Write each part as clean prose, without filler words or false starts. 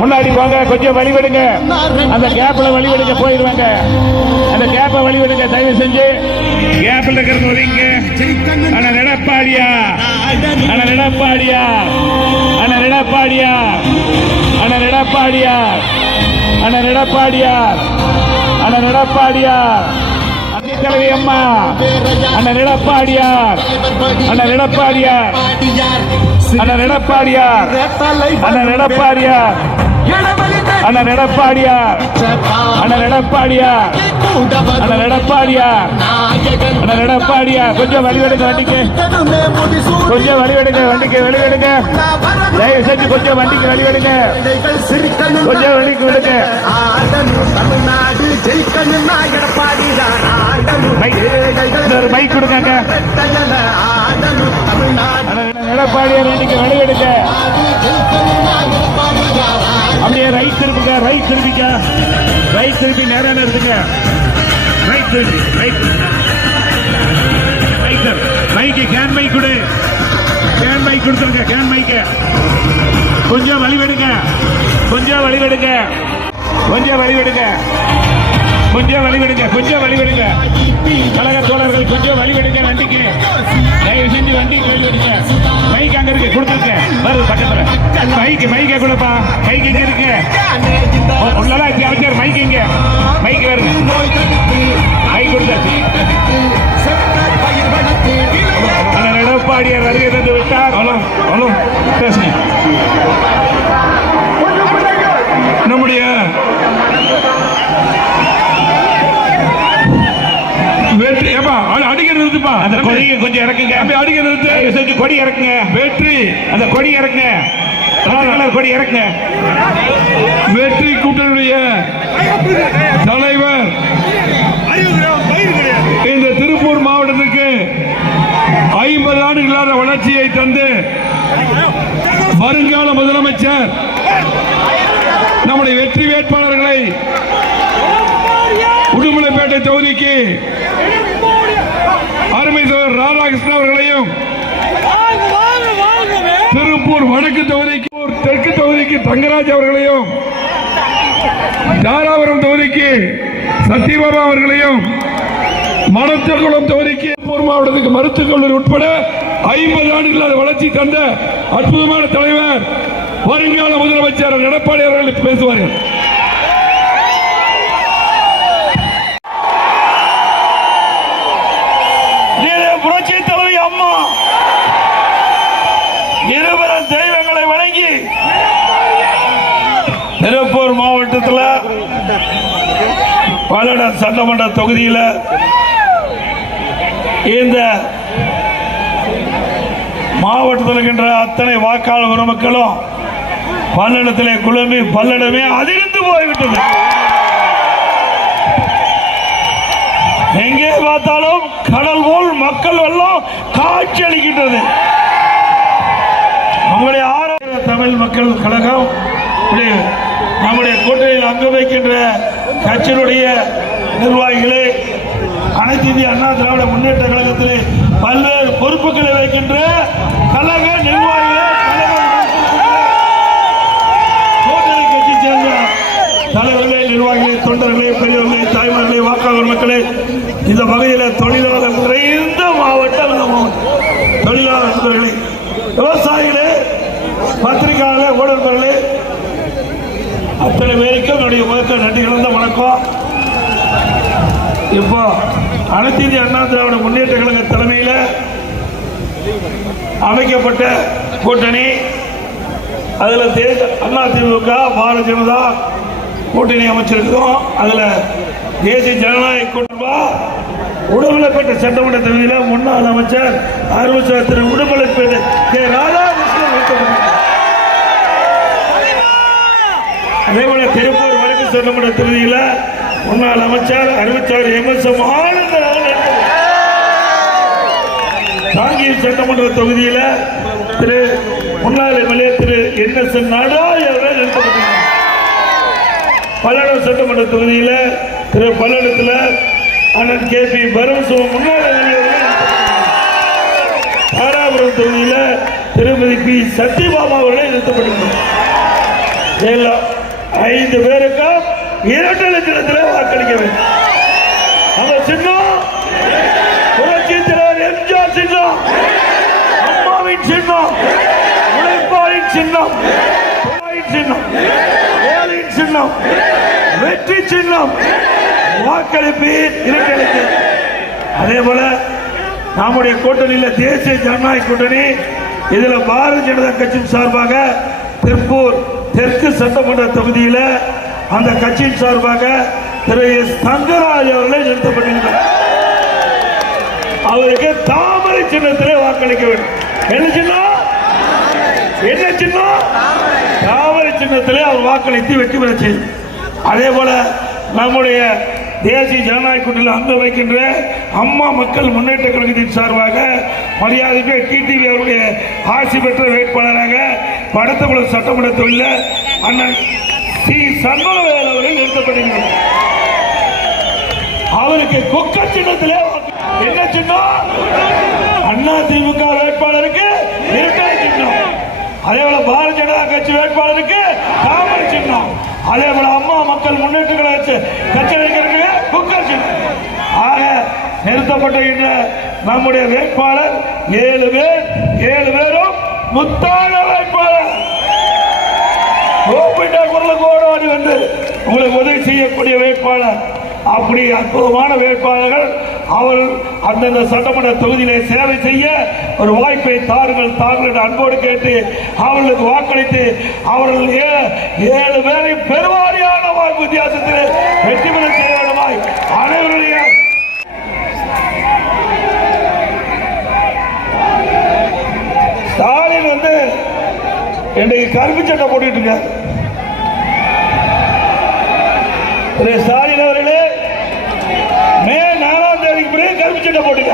முன்னாடி போங்க, கொஞ்சம் வழி விடுங்க. அந்த கேப்ல வழி விடுங்க, போயிடுவாங்க. அந்த கேப்பை வழி விடுங்க, தயவு செஞ்சு கேப்ல இருக்கிறது ஒதுங்க. ஆனா எடப்பாடியா, ஆனா எடப்பாடியா, ஆனா எடப்பாடியா, ஆனா எடப்பாடியா, ஆனா எடப்பாடியா, ஆனா எடப்பாடியா, தலைவி அம்மா, அண்ணன் எடப்பாடியார், அண்ணன் எடப்பாடியார், அண்ணன் எடப்பாடியார், அண்ணன் எடப்பாடியார், அண்ணன் எடப்பாடியார், அண்ணன் எடப்பாடியார், அண்ணன் எடப்பாடியார், அண்ணன் எடப்பாடியார், கொஞ்சம் வழிவெடுங்க வண்டிக்கு, கொஞ்சம் வழிவெடுங்க வண்டிக்கு, வெளிவெடுங்க, தயவு செஞ்சு கொஞ்சம் வண்டிக்கு வழிவெடுங்க, கொஞ்சம் வண்டிக்கு விடுங்க. மைக் கொடுங்க. எடப்பாடியார் வண்டிக்கு வழிவெடுங்க. அப்படியே ரைட் திருப்புங்க, ரைட் திருப்பிக்க, ரைட் திருப்பி நேரம் இருக்குங்க, ரைட் திருப்பி, ரைட் மைக்கர், மைக்கு கேன் மைக் கொடு, கேன் மைக் கொடுத்துருங்க, கேன் மைக்க கொஞ்சம் வழிவெடுங்க, கொஞ்சம் வழிவெடுங்க, கொஞ்சம் வழிவெடுங்க, கொஞ்சம் வழிவிடுங்க, கொஞ்சம் வழிவிடுங்க. கழக தோழர்கள் கொஞ்சம் வழிவிடுங்க வண்டிக்கு, தயவு செஞ்சு வண்டிக்கு வழிவிடுங்க. மைக் அங்க இருக்கு, கொடுத்துருங்க, வருது பக்கத்துல. மைக்க கொடுப்பா, மைக் இங்க இருக்கு, உள்ளதான் அமைச்சர் மைக் இங்க, மைக் வருது, மைக் கொடுத்தாச்சு. எடப்பாடியார் வருகை தந்து விட்டார். பேசுங்க. நம்முடைய அடிக்கிறதுப்பா, அந்த கொடியை கொஞ்சம் இறக்குங்க, அடிக்கிறது கொடி இறக்குங்க, வெற்றி அந்த கொடி இறக்குங்க, கொடி இறக்குங்க. வெற்றி கூட்டணியுடைய தலைவர் இந்த திருப்பூர் மாவட்டத்துக்கு 50 ஆண்டுகளான வளர்ச்சியை தந்து வருங்கால முதலமைச்சர் நம்முடைய வெற்றி வேட்பாளர்களை உடுமலைப்பேட்டை தொகுதிக்கு அருமை சகோதரர் ராதாகிருஷ்ணன் அவர்களையும், திருப்பூர் வடக்கு தொகுதிக்கு, தெற்கு தொகுதிக்கு தங்கராஜ் அவர்களையும், தாராபுரம் தொகுதிக்கு சத்யபாபா அவர்களையும், மணத்தகுளம் தொகுதிக்கு திருப்பூர் மாவட்டத்துக்கு மருத்துவக் கல்லூரி உட்பட 50 ஆண்டுகளாக வளர்ச்சி தந்த அற்புதமான தலைவர் வருங்கால முதலமைச்சர் எடப்பாடி அவர்கள் பேசுவார்கள். புரட்சி தலைவி அம்மா 20 தெய்வங்களை வணங்கி திருப்பூர் மாவட்டத்தில் பல்லடம் சட்டமன்ற தொகுதியில் இந்த மாவட்டத்தில் இருக்கின்ற அத்தனை வாக்காளர் உறவுகளும் பல்லடத்திலே குழம்பி பல்லடமே அதிர்ந்து போய்விட்டது. எங்கே பார்த்தாலும் கடல் போல் மக்கள் எல்லாம் காட்சி அளிக்கின்றது. நம்முடைய தமிழ் மக்கள் கழகம் நம்முடைய கூட்டணியில் அங்கு வைக்கின்ற கட்சியினுடைய நிர்வாகிகளே, அனைத்து இந்திய அண்ணா திராவிட முன்னேற்ற கழகத்திலே பல்வேறு பொறுப்புகளை வைக்கின்ற கழக நிர்வாகிகளே, கூட்டணி கட்சி சேர்ந்த தலைவர்களே, நிர்வாகிகளே, தொண்டர்களே, பெரியவர்களே, தாய்மார்களே, வாக்காளர் மக்களே, இந்த வகையில் தொழிலாளர் நிறைந்த மாவட்டம் தொழிலாளர் நண்பர்களே, விவசாயிகளே, பத்திரிகையாளர்களே, ஊடகங்களே, அத்தனை பேருக்கு என்னுடைய முதற்க நன்றி கலந்த வணக்கம். இப்போ அனைத்து இந்திய அண்ணா திராவிட முன்னேற்ற கழக தலைமையில் அமைக்கப்பட்ட கூட்டணி, அதில் அதிமுக, பாரதிய ஜனதா கூட்டணி அமைச்சிருக்கிறோம். அதில் தேசிய ஜனநாயக கூட்டணி உடுமலைப்பேட்டை சட்டமன்ற தொகுதியில் முன்னாள் அமைச்சர் அருள்சாமி திரு உடுமலைப்பேட்டை கே. ராதாகிருஷ்ணன், அதேபோல திருப்பூர் வடக்கு சட்டமன்ற தொகுதியில் முன்னாள் அமைச்சர் 66 எம்.எஸ்.எம். காங்கிரஸ் சட்டமன்ற தொகுதியில் திரு முன்னாள் எம்எல்ஏ திரு என்.எஸ். நடராஜன் நிறுத்தப்பட்டார். பல்லடம் சட்டமன்ற தொகுதியில் திரு பல்லடத்தில் அண்ணன் கே.பி. பரமசிவம் முன்னாள் எம்எல்ஏ, தாராபுரம் தொகுதியில் திருமதி பி. சத்யபாமா அவர்களே நிறுத்தப்பட்டிருக்கிறார். எல்லாம் 5 பேருக்கும் இரட்டை சின்னத்திலே வாக்களிக்க வேண்டும். அந்த சின்னம் புரட்சி தலைவர் எம்ஜிஆர் சின்னம், அம்மாவின் சின்னம், உழைப்பாளின் சின்னம், சின்னம், ஏழையின் சின்னம், வெற்றி சின்னம். வாக்களிப்பீர் இரட்டை. அதே போல நம்முடைய கூட்டணியில் தேசிய ஜனநாயக கூட்டணி, இதுல பாரதிய ஜனதா கட்சியின் சார்பாக திருப்பூர் தெற்கு சட்டமன்ற தொகுதியில் அந்த கட்சியின் சார்பாக திரு எஸ். தங்கராஜ் அவர்களை நிறுத்தப்பட்டிருக்கிறார். அவருக்கு தாமரை சின்னத்திலே வாக்களிக்க வேண்டும். என்ன சின்னம்? என்ன சின்னம்? தாமரை சின்னத்திலே அவர் வாக்களித்து வெற்றி பெற செய்யும். அதே போல நம்முடைய தேசிய ஜனநாயக கூட்டணியில் அங்க வைக்கின்ற அம்மா மக்கள் முன்னேற்ற கழகத்தின் சார்பாக மரியாதைக்கு டிடிவி அவருடைய ஆட்சி பெற்ற வேட்பாளராக படத்தகுளம் சட்டமன்ற தொகுதியில் அண்ணன் சி. சண்முகவேல் அவர்கள் நிறுத்தப்படுகிறார். அவருக்கு கொக்க சின்னத்திலே என்ன சின்னம்? அண்ணா திமுக வேட்பாளருக்கு இரட்டை சின்னம். அதே போல பாரதிய ஜனதா கட்சி வேட்பாளருக்கு தாமரை சின்னம். அதே போல அம்மா மக்கள் முன்னேற்ற கட்சியினருக்கு குக்கர் சின்னம். ஆக நிறுத்தப்பட்ட நம்முடைய வேட்பாளர் 7 பேர், 7 பேரும் முத்தான வேட்பாளர். குரலுக்கு வந்து உங்களுக்கு உதவி செய்யக்கூடிய வேட்பாளர். அப்படி அற்புதமான வேட்பாளர்கள். அவர்கள் அந்தந்த சட்டமன்ற தொகுதியிலே சேவை செய்ய ஒரு வாய்ப்பை தாருங்கள் அன்போடு கேட்டு அவர்களுக்கு வாக்களித்து அவர்கள் 7 பேரை பெருவாரியான வாய்ப்பு வித்தியாசத்தில் வெற்றி பெற செய்ய வேண்டுமாய் அனைவருடைய ஸ்டாலின் வந்து இன்றைக்கு கருப்பு சட்டை போட்டுட்டு இருக்கார். ஸ்டாலின் அவர்களே மே 4ஆம் தேதிக்கு பிறகு கருப்பு சட்டை போட்டுக்க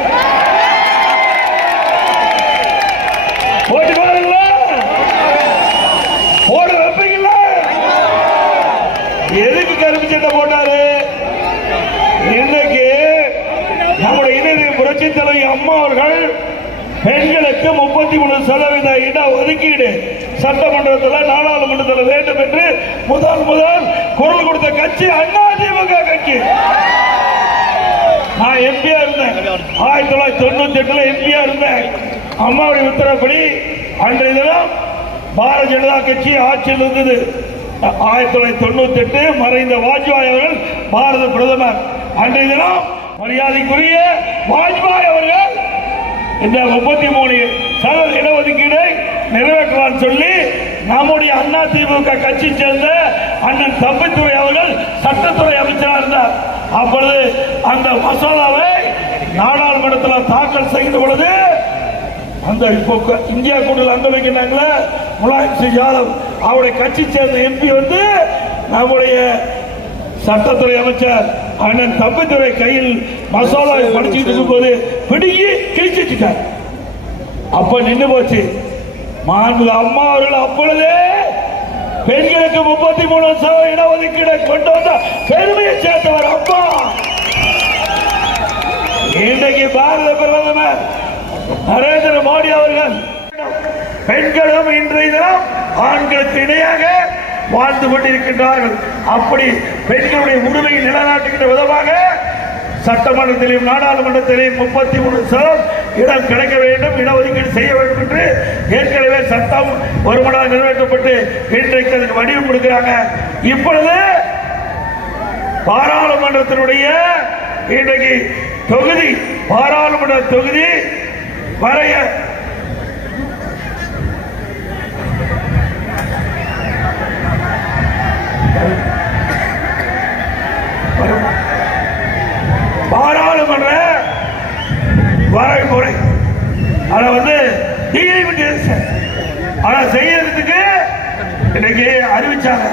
போட்டுக்கோங்களா? போட வைப்பீங்களா? எதுக்கு கருப்பு சட்டை போட்டாரு? இன்னைக்கு நம்முடைய இந்திய புரட்சி தலைவி அம்மா அவர்கள் பெண்களுக்கு 33% இட ஒதுக்கீடு சட்டமன்றத்தில் நாடாளுமன்றத்தில் வேண்டும் என்று முதல் குரல் கொடுத்த கட்சி அதிமுக கட்சி. நான் எம்பியா இருந்தேன். 1998 எம்பியா இருந்தேன். அம்மாவுடைய உத்தரவுப்படி அன்றைய தினம் பாரதிய ஜனதா கட்சி ஆட்சியில் இருந்தது. 1998 மறைந்த வாஜ்பாய் அவர்கள் பாரத பிரதமர். அன்றைய தினம் மரியாதைக்குரிய வாஜ்பாய் அவர்கள் இந்த 33% இடஒதுக்கீடை நிறைவேற்றலாம் சொல்லி நம்முடைய அண்ணா திமுக கட்சி சேர்ந்த அண்ணன் தம்பித்துறை அவர்கள் சட்டத்துறை அமைச்சராக இருந்தார். அப்பொழுது அந்த மசோதாவை நாடாளுமன்றத்தில் தாக்கல் செய்த பொழுது அந்த இந்தியா கூட்டத்தில் அங்க வைக்கிறாங்களே முலாயம் சிங் யாதவ் அவருடைய கட்சி சேர்ந்த எம்பி வந்து நம்முடைய சட்டத்துறை அமைச்சர் அண்ணன் தம்பித்துறை கையில் மசோதாவை படிச்சுட்டு இருக்கும் போது பிடுங்கி கிழிச்சிட்டார். அப்ப நின்று போச்சு. அம்மா அவர்கள் அப்பொழுதே பெண்களுக்கு 33% இடஒதுக்கீடை கொண்டு வந்த பெருமையை சேர்த்தவர் அம்மா. இன்றைக்கு பாரத பிரதமர் நரேந்திர மோடி அவர்கள் பெண்களும் இன்றைய தினம் ஆண்களுக்கு இணையாக வாழ்ந்து கொண்டிருக்கின்றார்கள். அப்படி பெண்களுடைய உரிமையை நிலைநாட்டுகின்ற விதமாக சட்டமன்றத்திலும் நாடாளுமன்றத்திலும் 33% இடம் கிடைக்க வேண்டும், இடஒதுக்கீடு செய்ய வேண்டும் என்று ஏற்கனவே சட்டம் ஒருமனதாக நிறைவேற்றப்பட்டு இன்றைக்கு அதுக்கு வடிவம் கொடுக்கிறாங்க. இப்பொழுது பாராளுமன்றத்தினுடைய இன்றைக்கு தொகுதி பாராளுமன்ற தொகுதி வரைய பாராளுமன்ற வரைமுறை அதை வந்து அதை செய்யறதுக்கு இன்னைக்கு அறிவிச்சாங்க.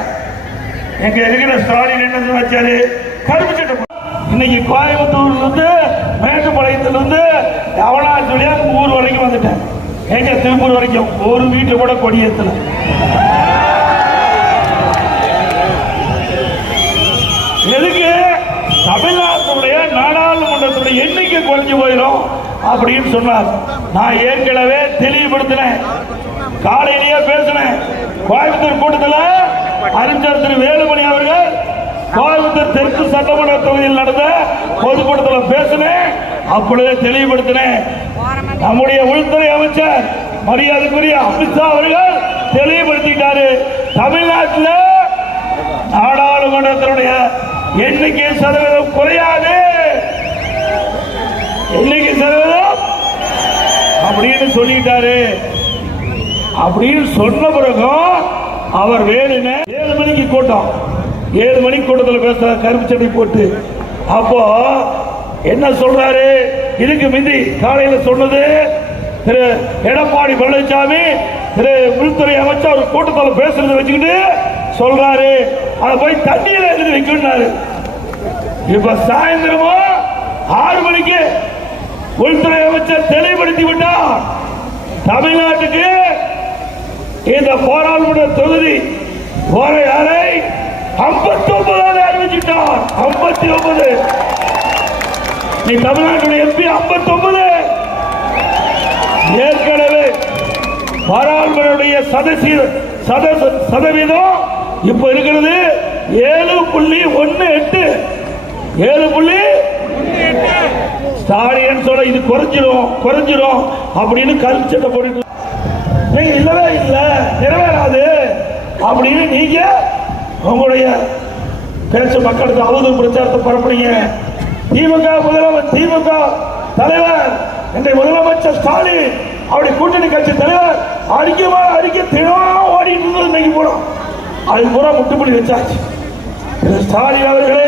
எங்க இருக்கிற ஸ்டாலின் என்ன வச்சாரு? கருப்பு சட்டம். இன்னைக்கு கோயம்புத்தூர்ல இருந்து மேட்டுப்பாளையத்துல இருந்து அவனாசி வழியா ஊர் வரைக்கும் வந்துட்டேன். எங்க திருப்பூர் வரைக்கும் ஒரு வீட்டு கூட கொடியேற்றல. எதுக்கு? தமிழ்நாட்டுடைய நாடாளுமன்றத்துடைய எண்ணிக்கை குறைஞ்சு போயிடும் அப்படின்னு சொன்னார். நான் ஏற்கனவே தெளிவுபடுத்தினேன், காலையிலேயே பேசினேன். கோயம்புத்தூர் கூட்டத்தில் அறிஞர் திரு வேலுமணி அவர்கள் கோயம்புத்தூர் தெற்கு சட்டமன்ற தொகுதியில் நடந்த பொதுக்கூட்டத்தில் பேசினேன். அப்பொழுதே தெளிவுபடுத்தினேன். நம்முடைய உள்துறை அமைச்சர் மரியாதைக்குரிய அமித்ஷா அவர்கள் தெளிவுபடுத்திட்டாரு. தமிழ்நாட்டில் நாடாளுமன்றத்தினுடைய எண்ணிக்கை சதவீதம் குறையாது, எண்ணிக்கை சதவீதம் அப்படின்னு சொல்லிட்டாரு. அப்படின்னு சொன்ன பிறகும் அவர் வேணும்னு 7 மணிக்கு கூட்டம், 7 மணிக்கு கூட்டத்தில் பேச கருப்பு சட்டை போட்டு அப்போ என்ன சொல்றாரு? இதுக்கு முந்தி காலையில் சொன்னது திரு எடப்பாடி பழனிசாமி திரு உள்துறை அமைச்சர் ஒரு கூட்டத்தில் பேசுறதை வச்சுக்கிட்டு சொல்றாரு அதை போய் தண்ணியில் எழுதி வைக்கிறாரு. இப்ப சாயந்தரமும் 6 மணிக்கு உள்துறை அமைச்சர் தெளிவுபடுத்தி விட்டார். தமிழ்நாட்டுக்கு இந்த பாராளுமன்ற தொகுதி ஓரை அறை 59 அறிவிச்சிட்டார். 59 நீ தமிழ்நாட்டுடைய எம்பி 59. ஏற்கனவே பாராளுமன்ற சதவீதம் இப்ப இருக்கிறது 7.18. 7.18 ஸ்டாலின் சொல்ல இது குறைஞ்சிரும் அப்படின்னு கருப்பு சட்டை போட்டு நீங்க இல்லவே இல்லை, நிறைவேறாது அப்படின்னு நீங்க உங்களுடைய பேச்சு மக்களுக்கு அவதூறு பிரச்சாரத்தை பரப்புறீங்க. திமுக தலைவர் இன்றைய முதலமைச்சர் ஸ்டாலின் அவருடைய கூட்டணி கட்சி தலைவர் அறிக்கை தினம் ஓடிட்டு இருந்தது. இன்னைக்கு போனோம் அது பூரா முட்டுப்புள்ளி வச்சாச்சு. ஸ்டாலின் அவர்களே,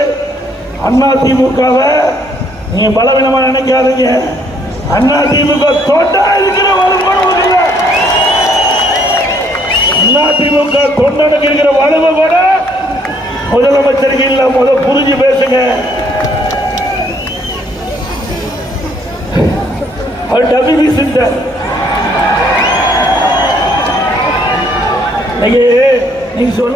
அண்ணா திமுகவை நீங்க பலவீனமா நினைக்காதீங்க. அண்ணா திமுக தொண்டா இருக்கிற வலுவ இல்லை, அண்ணா திமுக தொண்டனுக்கு இருக்கிற வலுவை கூட முதலமைச்சருக்கு இல்ல. புரிஞ்சு பேசுங்க. அவர் டபி வீசிட்டார். நீங்க சொல்ல